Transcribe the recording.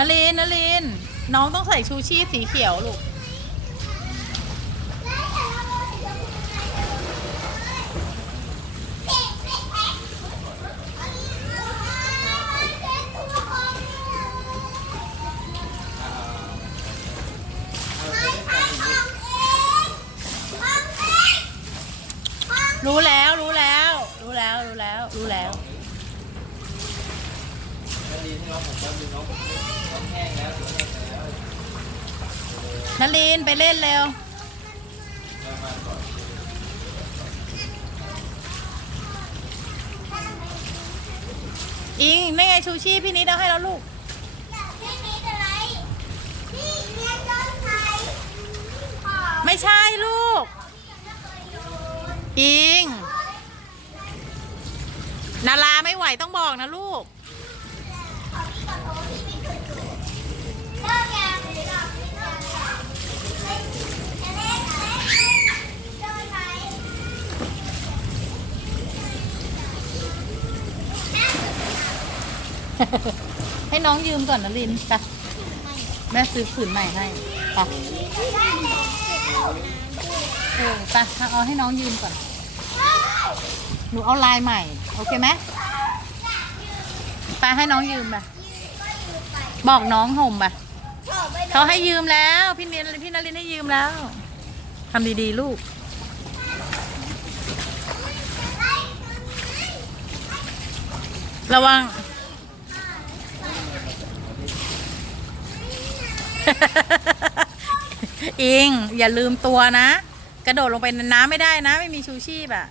นลินนลิน น้องต้องใส่ชูชีพสีเขียวลูก รู้แล้วรู้แล้ว รู้แล้วรู้แล้ว รู้แล้ว นลินไปเล่นเร็ว อิงนี่ไงชูชีพพี่นิดเอาให้แล้วลูกไม่ใช่ลูก อิง นาราไม่ไหวต้องบอกนะลูก ให้น้องยืมก่อนนะลินไปแม่ซื้อผืนใหม่ให้ไปเออไปเอาให้น้องยืมก่อน หนูเอาลายใหม่ โอเคไหมไปให้น้องยืมไปบอกน้องห่มไปเขาให้ยืมแล้วพี่เนนพี่นรินให้ยืมแล้วทำดีๆลูกระวัง อิง อย่าลืมตัวนะ กระโดดลงไปในน้ำไม่ได้นะ ไม่มีชูชีพอะ่ะ